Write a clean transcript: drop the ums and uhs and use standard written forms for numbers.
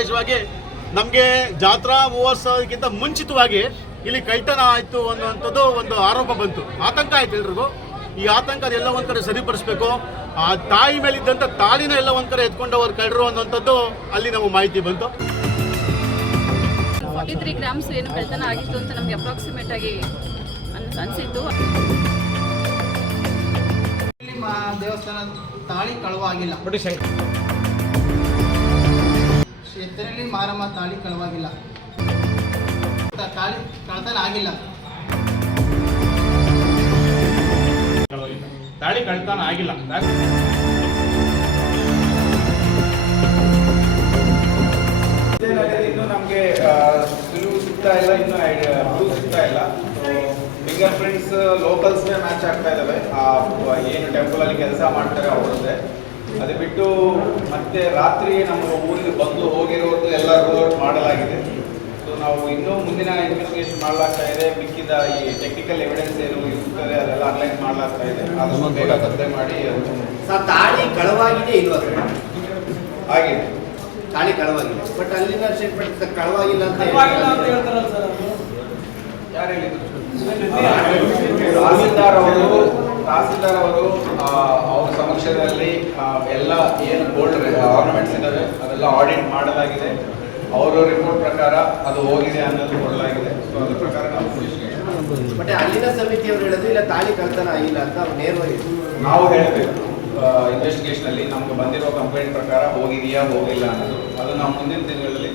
ವಿಶೇಷವಾಗಿ ನಮಗೆ ಜಾತ್ರಾ ಮಹೋತ್ಸವಕ್ಕಿಂತ ಮುಂಚಿತವಾಗಿ ಇಲ್ಲಿ ಕಳ್ತನ ಆಯಿತು ಅನ್ನುವಂಥದ್ದು ಒಂದು ಆರೋಪ ಬಂತು, ಆತಂಕ ಆಯ್ತು ಎಲ್ರಿಗೂ. ಈ ಆತಂಕ ಅದೆಲ್ಲ ಒಂದು ಕಡೆ ಸರಿಪಡಿಸ್ಬೇಕು. ಆ ತಾಯಿ ಮೇಲಿದ್ದಂಥ ತಾಳಿನ ಎಲ್ಲ ಒಂದು ಕಡೆ ಎತ್ಕೊಂಡವ್ರು ಕಳ್ಳರು ಅನ್ನೋಂಥದ್ದು ಅಲ್ಲಿ ನಮಗೆ ಮಾಹಿತಿ ಬಂತು. 43 ಗ್ರಾಮ್ಸ್ ಏನು ಕಳ್ತನ ಆಗಿತ್ತು ಅಂತ ನಮಗೆ ಅಪ್ರಾಕ್ಸಿಮೇಟ್ ಆಗಿ ಅನಿಸಿತ್ತು. ದೇವಸ್ಥಾನ ತಾಳಿ ಕಳುವಾಗಿಲ್ಲ, ಎತ್ತರಲ್ಲಿ ಮಾರಮ್ಮ ತಾಳಿ ಕಳುವಾಗಿಲ್ಲ, ತಾಳಿ ಕಳ್ತನ ಆಗಿಲ್ಲ. ತಾಳಿ ಕಳ್ತನ ಆಗಿಲ್ಲ. ಇನ್ನು ನಮಗೆ ಸುಳುವು ಸಿಗ್ತಾ ಇಲ್ಲ, ಇನ್ನು ಪ್ರೂಫ್ ಸಿಗ್ತಾ ಇಲ್ಲ. ಫಿಂಗರ್ ಪ್ರಿಂಟ್ಸ್ ಲೋಕಲ್ಸ್ನೇ ಮ್ಯಾಚ್ ಆಗ್ತಾ ಇದ್ದಾವೆ. ಏನು ಟೆಂಪಲ್ ಅಲ್ಲಿ ಕೆಲಸ ಮಾಡ್ತಾರೆ ಅವರದ್ದೇ. ಅದು ಬಿಟ್ಟು ಮತ್ತೆ ರಾತ್ರಿ ನಮ್ಮ ಊರಿಗೆ ಬಂದು ಹೋಗಿರೋದು ಎಲ್ಲ ರೂಲ್ ಔಟ್ ಮಾಡಲಾಗಿದೆ. ಸೊ ನಾವು ಇನ್ನೂ ಮುಂದಿನ ಇನ್ವೆಸ್ಟಿಗೇಷನ್ ಮಾಡಲಾಗ್ತಾ ಇದೆ. ಮಿಕ್ಕಿದ ಈ ಟೆಕ್ನಿಕಲ್ ಎವಿಡೆನ್ಸ್ ಏನು ಇರ್ತದೆ ಅದೆಲ್ಲ ಅನಲೈಸ್ ಮಾಡಲಾಗ್ತಾ ಇದೆ. ಅದನ್ನು ಬೇಗ ಪತ್ತೆ ಮಾಡಿ ತಾಳಿ ಕಳವಾಗಿದೆ ಇಲ್ವಾ? ಆಗಿದೆ, ತಾಳಿ ಕಳವಾಗಿಲ್ಲ, ಬಟ್ ಅಲ್ಲಿನ ಸ್ಟೇಟ್ಮೆಂಟ್ ಕಳವಾಗಿಲ್ಲ ಅಂತ ಹೇಳ್ತಾರಲ್ಲ ಸರ್. ಯಾರು ಹೇಳಿದ್ರು? ತಹಸೀಲ್ದಾರ್ ಅವರು ಅವ್ರ ಸಮಕ್ಷಮದಲ್ಲಿ ಎಲ್ಲ ಏನು ಗೋಲ್ಡ್ ಆರ್ನಮೆಂಟ್ಸ್ ಇದ್ದಾವೆ ಅದೆಲ್ಲ ಆಡಿಟ್ ಮಾಡಲಾಗಿದೆ. ಅವರ ರಿಪೋರ್ಟ್ ಪ್ರಕಾರ ಅದು ಹೋಗಿದೆ ಅನ್ನೋದು ಕೊಡಲಾಗಿದೆ. ಸೊ ಅದ್ರ ಪ್ರಕಾರ ನಾವು ಬಟ್ ಅಲ್ಲಿನ ಸಮಿತಿಯವರು ಹೇಳೋದು ಇಲ್ಲ ತಾಳಿ ಕಳ್ತನ ಆಗಿಲ್ಲ ಅಂತ ಅವ್ರು ನೇರವಾಗಿ ನಾವು ಹೇಳಬೇಕು. ಇನ್ವೆಸ್ಟಿಗೇಷನ್ ಅಲ್ಲಿ ನಮ್ಗೆ ಬಂದಿರೋ ಕಂಪ್ಲೇಂಟ್ ಪ್ರಕಾರ ಹೋಗಿದೆಯಾ ಹೋಗಿಲ್ಲ ಅನ್ನೋದು ಅದು ನಾವು ಮುಂದಿನ ದಿನಗಳಲ್ಲಿ